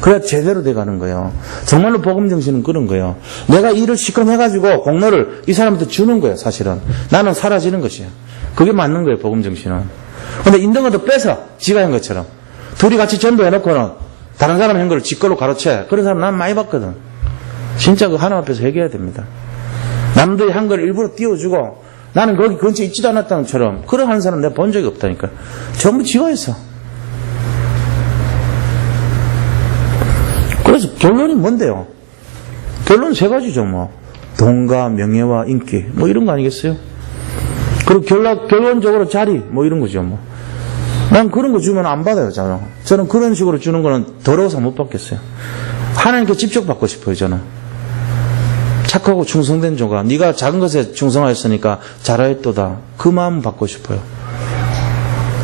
그래야 제대로 돼가는 거예요. 정말로 복음 정신은 그런 거예요. 내가 일을 시컷 해가지고 공로를 이 사람한테 주는 거예요. 사실은. 나는 사라지는 것이에요. 그게 맞는 거예요. 복음 정신은. 근데 있는 것도 뺏어. 지가 한 것처럼. 둘이 같이 전도해놓고는 다른 사람 한 거를 지 걸로 가로채. 그런 사람 난 많이 봤거든. 진짜 그 하나님 앞에서 회개해야 됩니다. 남들이 한 걸 일부러 띄워주고 나는 거기 근처에 있지도 않았다는 것처럼 그런 하는 사람 내가 본 적이 없다니까. 전부 지가 했어. 그래서 결론이 뭔데요? 결론은 세 가지죠. 뭐 돈과 명예와 인기 뭐 이런 거 아니겠어요? 그리고 결론적으로 자리 뭐 이런 거죠. 뭐 난 그런 거 주면 안 받아요. 저는 그런 식으로 주는 거는 더러워서 못 받겠어요. 하나님께 직접 받고 싶어요. 저는 착하고 충성된 종아, 네가 작은 것에 충성하였으니까 잘하였도다. 그 마음 받고 싶어요.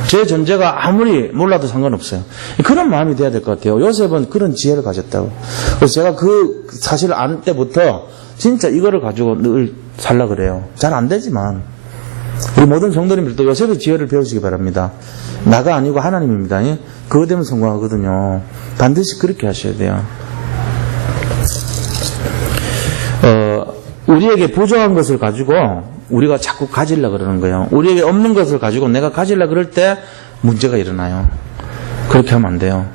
제 존재가 아무리 몰라도 상관없어요. 그런 마음이 돼야 될 것 같아요. 요셉은 그런 지혜를 가졌다고. 그래서 제가 그 사실을 안 때부터 진짜 이거를 가지고 늘 살라 그래요. 잘 안 되지만 우리 모든 성도님들도 요셉의 지혜를 배우시기 바랍니다. 나가 아니고 하나님입니다. 그거 되면 성공하거든요. 반드시 그렇게 하셔야 돼요. 우리에게 부족한 것을 가지고 우리가 자꾸 가지려고 그러는 거예요. 우리에게 없는 것을 가지고 내가 가지려고 그럴 때 문제가 일어나요. 그렇게 하면 안 돼요.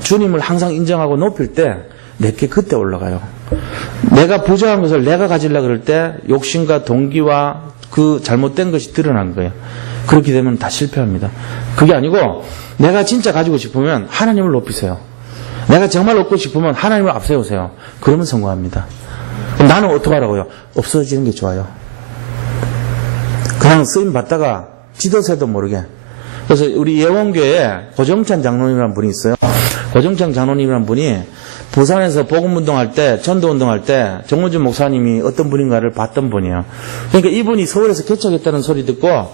주님을 항상 인정하고 높일 때 내게 그때 올라가요. 내가 부족한 것을 내가 가지려고 그럴 때 욕심과 동기와 그 잘못된 것이 드러난 거예요. 그렇게 되면 다 실패합니다. 그게 아니고 내가 진짜 가지고 싶으면 하나님을 높이세요. 내가 정말 얻고 싶으면 하나님을 앞세우세요. 그러면 성공합니다. 나는 어떡하라고요? 없어지는 게 좋아요. 그냥 쓰임 받다가 지도새도 모르게. 그래서 우리 예원교회에 고정찬 장로님이라는 분이 있어요. 고정찬 장로님이라는 분이 부산에서 복음운동할 때, 전도운동할 때 정문준 목사님이 어떤 분인가를 봤던 분이에요. 그러니까 이분이 서울에서 개척했다는 소리 듣고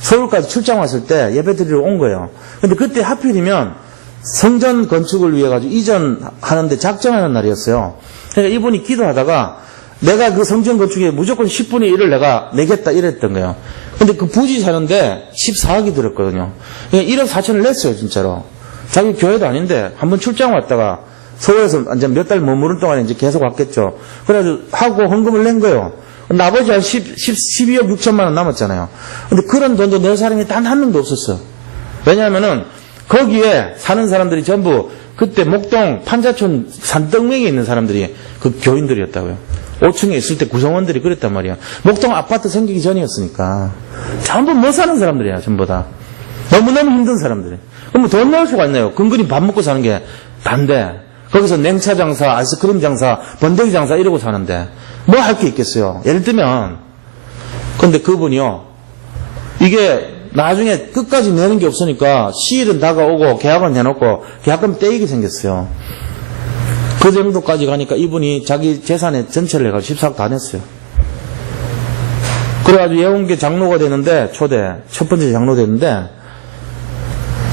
서울까지 출장 왔을 때 예배드리러 온 거예요. 근데 그때 하필이면 성전 건축을 위해 가지고 이전하는데 작정하는 날이었어요. 그러니까 이분이 기도하다가 내가 그 성전 건축에 무조건 10분의 1을 내가 내겠다 이랬던 거예요. 근데 그 부지 사는데 14억이 들었거든요. 그러니까 1억 4천을 냈어요, 진짜로. 자기 교회도 아닌데 한번 출장 왔다가 서울에서 이제 몇 달 머무른 동안에 이제 계속 왔겠죠. 그래가지고 하고 헌금을 낸 거예요. 나머지 한 12억 6천만 원 남았잖아요. 근데 그런 돈도 낼 사람이 단 한 명도 없었어. 왜냐하면은 거기에 사는 사람들이 전부 그때 목동 판자촌 산떡맥에 있는 사람들이 그 교인들이었다고요. 5층에 있을 때 구성원들이 그랬단 말이야. 목동 아파트 생기기 전이었으니까. 전부 못 사는 사람들이야, 전부 다. 너무너무 힘든 사람들이. 그럼 돈 넣을 수가 있나요? 근근히 밥 먹고 사는 게 단데. 거기서 냉차 장사, 아이스크림 장사, 번데기 장사 이러고 사는데 뭐 할 게 있겠어요. 예를 들면 근데 그분이요, 이게 나중에 끝까지 내는 게 없으니까 시일은 다가오고 계약은 해놓고 계약금 떼이게 생겼어요. 그 정도까지 가니까 이분이 자기 재산의 전체를 해가지고 14억 다 냈어요. 그래가지고 예원교 장로가 되는데, 첫 번째 장로 되는데,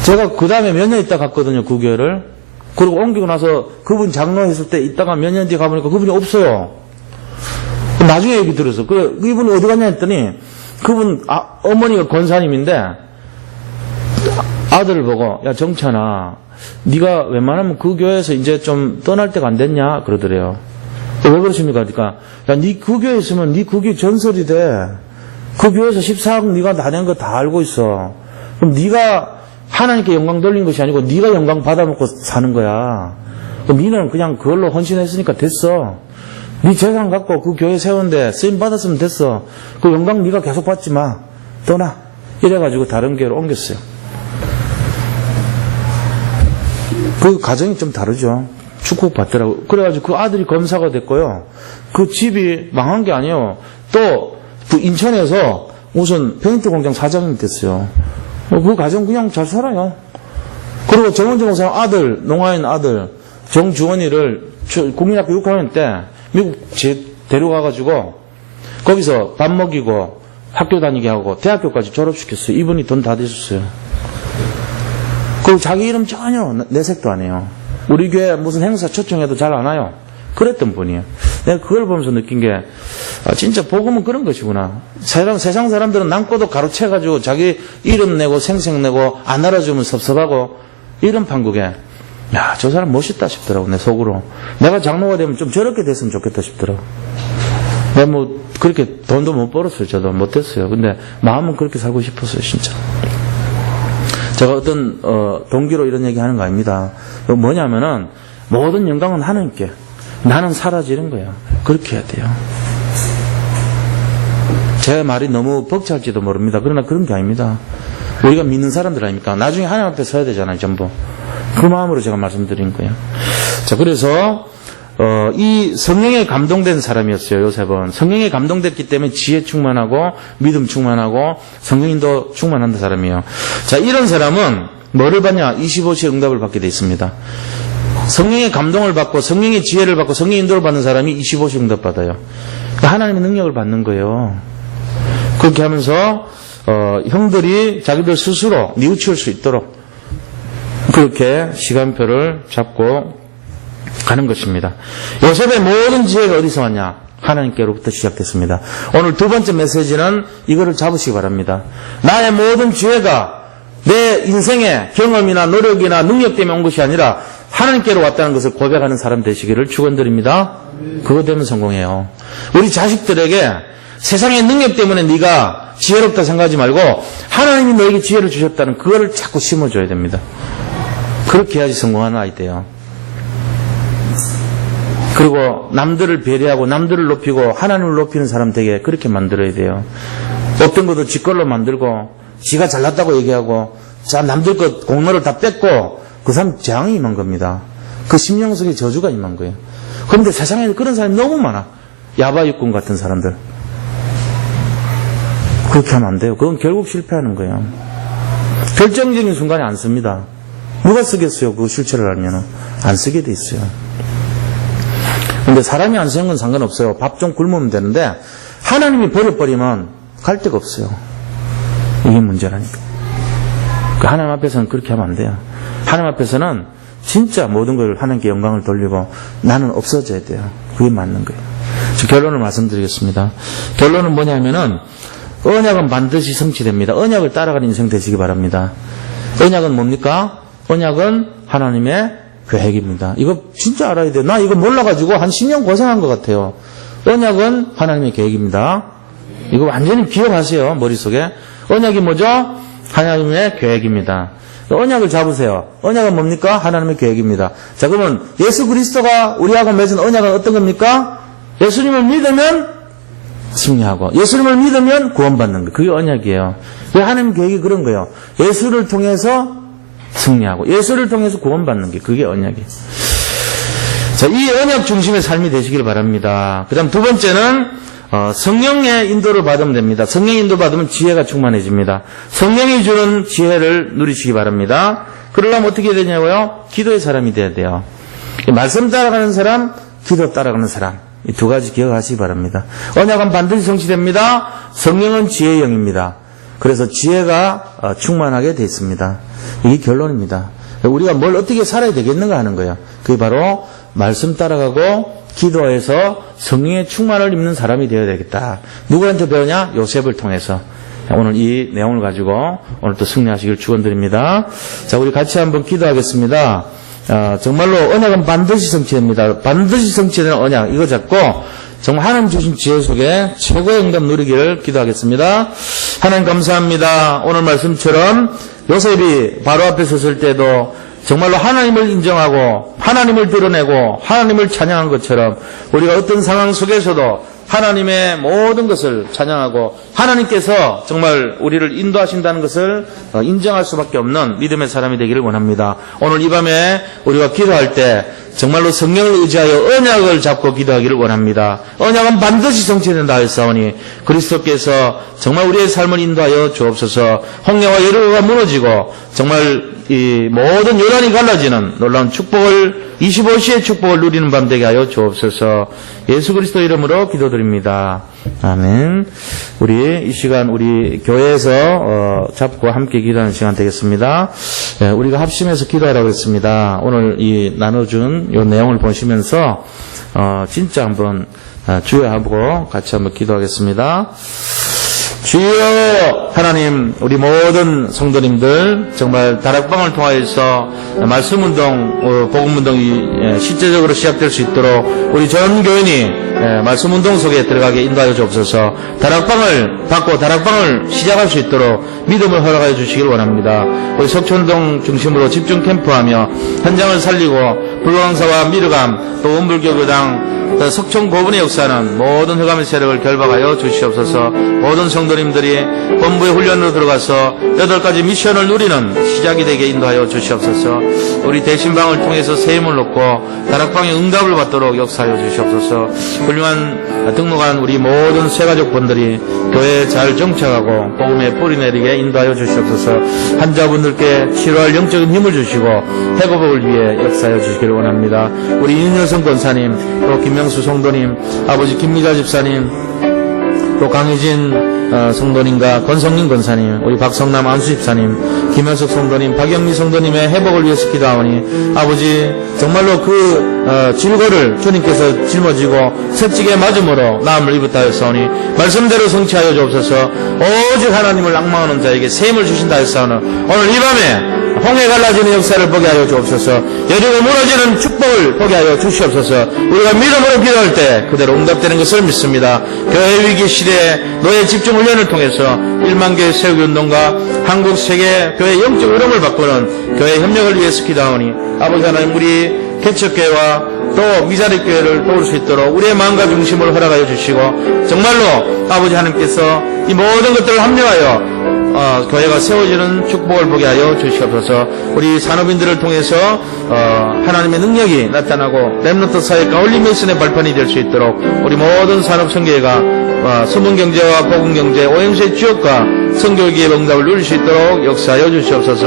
제가 그 다음에 몇 년 있다 갔거든요, 그 교회를. 그리고 옮기고 나서 그분 장로했을 때 있다가 몇 년 뒤에 가보니까 그분이 없어요. 나중에 얘기 들었어. 이분이 어디 갔냐 했더니, 그분 어머니가 권사님인데 아들을 보고, 야 정찬아, 네가 웬만하면 그 교회에서 이제 좀 떠날 때가 안 됐냐 그러더래요. 왜 그러십니까? 그러니까 야, 네 그 교회에 있으면 네 그게 전설이 돼. 그 교회에서 14억 네가 다 낸 거 다 알고 있어. 그럼 네가 하나님께 영광 돌린 것이 아니고 네가 영광 받아먹고 사는 거야. 그럼 네는 그냥 그걸로 헌신했으니까 됐어. 네 재산 갖고 그 교회 세운데 쓰임 받았으면 됐어. 그 영광 네가 계속 받지 마. 떠나. 이래가지고 다른 교회로 옮겼어요. 그 가정이 좀 다르죠. 축복받더라고. 그래가지고 그 아들이 검사가 됐고요. 그 집이 망한 게 아니에요. 또 인천에서 무슨 페인트 공장 사장님이 됐어요. 그 가정 그냥 잘 살아요. 그리고 정원정 목사님 아들, 농아인 아들, 정주원이를 국민학교 6학년 때 미국 데려가가지고 거기서 밥 먹이고 학교 다니게 하고 대학교까지 졸업시켰어요. 이분이 돈 다 대줬어요. 그리고 자기 이름 전혀 내색도 안 해요. 우리 교회 무슨 행사 초청해도 잘 안 와요. 그랬던 분이에요. 내가 그걸 보면서 느낀 게 진짜 복음은 그런 것이구나. 세상 사람들은 남고도 가로채가지고 자기 이름 내고 생색 내고 안 알아주면 섭섭하고 이런 판국에 야, 저 사람 멋있다 싶더라고. 내 속으로. 내가 장로가 되면 좀 저렇게 됐으면 좋겠다 싶더라고. 내가 뭐 그렇게 돈도 못 벌었어요. 저도 못했어요. 근데 마음은 그렇게 살고 싶었어요. 진짜. 제가 어떤 동기로 이런 얘기 하는 거 아닙니다. 뭐냐면은 모든 영광은 하나님께, 나는 사라지는 거야. 그렇게 해야 돼요. 제 말이 너무 벅찰지도 모릅니다. 그러나 그런 게 아닙니다. 우리가 믿는 사람들 아닙니까? 나중에 하나님 앞에 서야 되잖아요. 전부. 그 마음으로 제가 말씀드린 거예요. 자, 그래서 이 성령에 감동된 사람이었어요. 요셉은 성령에 감동됐기 때문에 지혜 충만하고 믿음 충만하고 성령인도 충만한 사람이에요. 자, 이런 사람은 뭐를 받냐? 25시의 응답을 받게 돼 있습니다. 성령의 감동을 받고 성령의 지혜를 받고 성령의 인도를 받는 사람이 25시 응답 받아요. 그러니까 하나님의 능력을 받는 거예요. 그렇게 하면서 형들이 자기들 스스로 뉘우칠 수 있도록 그렇게 시간표를 잡고 가는 것입니다. 요셉의 모든 지혜가 어디서 왔냐? 하나님께로부터 시작됐습니다. 오늘 두 번째 메시지는 이거를 잡으시기 바랍니다. 나의 모든 지혜가 내 인생의 경험이나 노력이나 능력 때문에 온 것이 아니라 하나님께로 왔다는 것을 고백하는 사람 되시기를 축원드립니다. 그거 되면 성공해요. 우리 자식들에게 세상의 능력 때문에 네가 지혜롭다 생각하지 말고 하나님이 너에게 지혜를 주셨다는 그거를 자꾸 심어줘야 됩니다. 그렇게 해야지 성공하는 아이 돼요. 그리고 남들을 배려하고 남들을 높이고 하나님을 높이는 사람 되게 그렇게 만들어야 돼요. 어떤 것도 지 걸로 만들고 지가 잘났다고 얘기하고 자 남들 것 공로를 다 뺏고 그 사람 재앙이 임한 겁니다. 그 심령 속에 저주가 임한 거예요. 그런데 세상에 그런 사람이 너무 많아. 야바육군 같은 사람들. 그렇게 하면 안 돼요. 그건 결국 실패하는 거예요. 결정적인 순간에 안 씁니다. 누가 쓰겠어요? 그 실체를 알면은 안 쓰게 돼 있어요. 근데 사람이 안 쓰는 건 상관없어요. 밥 좀 굶으면 되는데 하나님이 버려버리면 갈 데가 없어요. 이게 문제라니까. 하나님 앞에서는 그렇게 하면 안 돼요. 하나님 앞에서는 진짜 모든 걸 하나님께 영광을 돌리고 나는 없어져야 돼요. 그게 맞는 거예요. 결론을 말씀드리겠습니다. 결론은 뭐냐면은 언약은 반드시 성취됩니다. 언약을 따라가는 인생 되시기 바랍니다. 언약은 뭡니까? 언약은 하나님의 계획입니다. 이거 진짜 알아야 돼요. 나 이거 몰라가지고 한 10년 고생한 것 같아요. 언약은 하나님의 계획입니다. 이거 완전히 기억하세요. 머릿속에. 언약이 뭐죠? 하나님의 계획입니다. 언약을 잡으세요. 언약은 뭡니까? 하나님의 계획입니다. 자, 그러면 예수 그리스도가 우리하고 맺은 언약은 어떤 겁니까? 예수님을 믿으면 승리하고 예수님을 믿으면 구원받는 거. 그게 언약이에요. 왜 하나님 계획이 그런 거예요. 예수를 통해서 승리하고 예수를 통해서 구원받는 게 그게 언약이에요. 자, 이 언약 중심의 삶이 되시길 바랍니다. 그 다음 두 번째는 성령의 인도를 받으면 됩니다. 성령의 인도 받으면 지혜가 충만해집니다. 성령이 주는 지혜를 누리시기 바랍니다. 그러려면 어떻게 해야 되냐고요? 기도의 사람이 돼야 돼요. 말씀 따라가는 사람, 기도 따라가는 사람. 이 두 가지 기억하시기 바랍니다. 언약은 반드시 성취됩니다. 성령은 지혜의 영입니다. 그래서 지혜가 충만하게 되어 있습니다. 이게 결론입니다. 우리가 뭘 어떻게 살아야 되겠는가 하는 거예요. 그게 바로 말씀 따라가고 기도해서 성령의 충만을 입는 사람이 되어야 되겠다. 누구한테 배우냐? 요셉을 통해서. 오늘 이 내용을 가지고 오늘 또 승리하시길 축원드립니다. 자, 우리 같이 한번 기도하겠습니다. 정말로 언약은 반드시 성취됩니다. 반드시 성취되는 언약 이거 잡고 정말 하나님 주신 지혜 속에 최고의 응답 누리기를 기도하겠습니다. 하나님 감사합니다. 오늘 말씀처럼 요셉이 바로 앞에 섰을 때도 정말로 하나님을 인정하고 하나님을 드러내고 하나님을 찬양한 것처럼 우리가 어떤 상황 속에서도 하나님의 모든 것을 찬양하고 하나님께서 정말 우리를 인도하신다는 것을 인정할 수밖에 없는 믿음의 사람이 되기를 원합니다. 오늘 이 밤에 우리가 기도할 때 정말로 성령을 의지하여 언약을 잡고 기도하기를 원합니다. 언약은 반드시 성취된다 하였사오니 그리스도께서 정말 우리의 삶을 인도하여 주옵소서. 홍해와 여리고가 무너지고 정말 이 모든 요단이 갈라지는 놀라운 축복을 25시의 축복을 누리는 밤 되게 하여 주옵소서. 예수 그리스도 이름으로 기도드립니다. 아멘. 우리 이 시간 우리 교회에서 잡고 함께 기도하는 시간 되겠습니다. 우리가 합심해서 기도하라고 했습니다. 오늘 이 나눠준 이 내용을 보시면서 진짜 한번 주여하고 같이 한번 기도하겠습니다. 주여 하나님, 우리 모든 성도님들 정말 다락방을 통하여서 말씀운동, 복음운동이 실제적으로 시작될 수 있도록 우리 전 교인이 말씀운동 속에 들어가게 인도하여 주옵소서. 다락방을 받고 다락방을 시작할 수 있도록 믿음을 허락하여 주시길 원합니다. 우리 석촌동 중심으로 집중 캠프하며 현장을 살리고 불광사와 미르감 또 원불교교당 석촌 고분의 역사는 모든 흑암의 세력을 결박하여 주시옵소서. 모든 성도님들이 본부의 훈련으로 들어가서 8가지 미션을 누리는 시작이 되게 인도하여 주시옵소서. 우리 대신방을 통해서 새 힘을 얻고 다락방의 응답을 받도록 역사하여 주시옵소서. 훌륭한 등록한 우리 모든 새가족분들이 교회에 잘 정착하고 복음의 뿌리 내리게 인도하여 주시옵소서. 환자분들께 치료할 영적인 힘을 주시고 회복을 위해 역사하여 주시기를 원합니다. 우리 윤여성 권사님, 또 김명수 성도님, 아버지 김미자 집사님, 또 강혜진 성도님과 권성민 권사님, 우리 박성남 안수 집사님, 김현석 성도님, 박영미 성도님의 회복을 위해서 기도하오니 아버지 정말로 그 질고를 주님께서 짊어지고 채찍에 맞음으로 나음을 입었다 하였사오니 말씀대로 성취하여 주옵소서. 오직 하나님을 앙망하는 자에게 새 힘을 주신다 하였사오니 오늘 이 밤에 홍해 갈라지는 역사를 보게 하여 주옵소서. 여리고 무너지는 축복을 보게 하여 주시옵소서. 우리가 믿음으로 기도할 때 그대로 응답되는 것을 믿습니다. 교회 위기 시대에 노예 집중 훈련을 통해서 1만교회 세우기 운동과 한국 세계 교회 영적 흐름을 바꾸는 교회 협력을 위해서 기도하오니 아버지 하나님, 우리 개척교회와 또 미자립교회를 도울 수 있도록 우리의 마음과 중심을 허락하여 주시고 정말로 아버지 하나님께서 이 모든 것들을 합력하여 교회가 세워지는 축복을 보게 하여 주시옵소서. 우리 산업인들을 통해서 하나님의 능력이 나타나고 렘넌트 사회 가울리 메이슨의 발판이 될 수 있도록 우리 모든 산업 선교회가 서문경제와 복음경제, 오행시의 지역과 선교기의 응답을 누릴 수 있도록 역사하여 주시옵소서.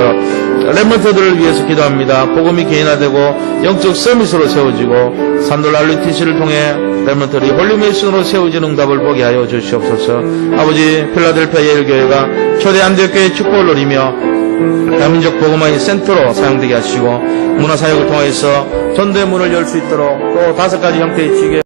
렘넌트들을 위해서 기도합니다. 복음이 개인화되고 영적 서밋으로 세워지고 산돌 RUTC를 통해 렘넌트들이 홀리메이슨으로 세워진 응답을 보게 하여 주시옵소서. 아버지, 필라델피아 예일교회가 초대 안디옥교회의 축복을 누리며 다민족 복음화의 센터로 사용되게 하시고 문화사역을 통해서 전도의 문을 열 수 있도록 또 5가지 형태의 지교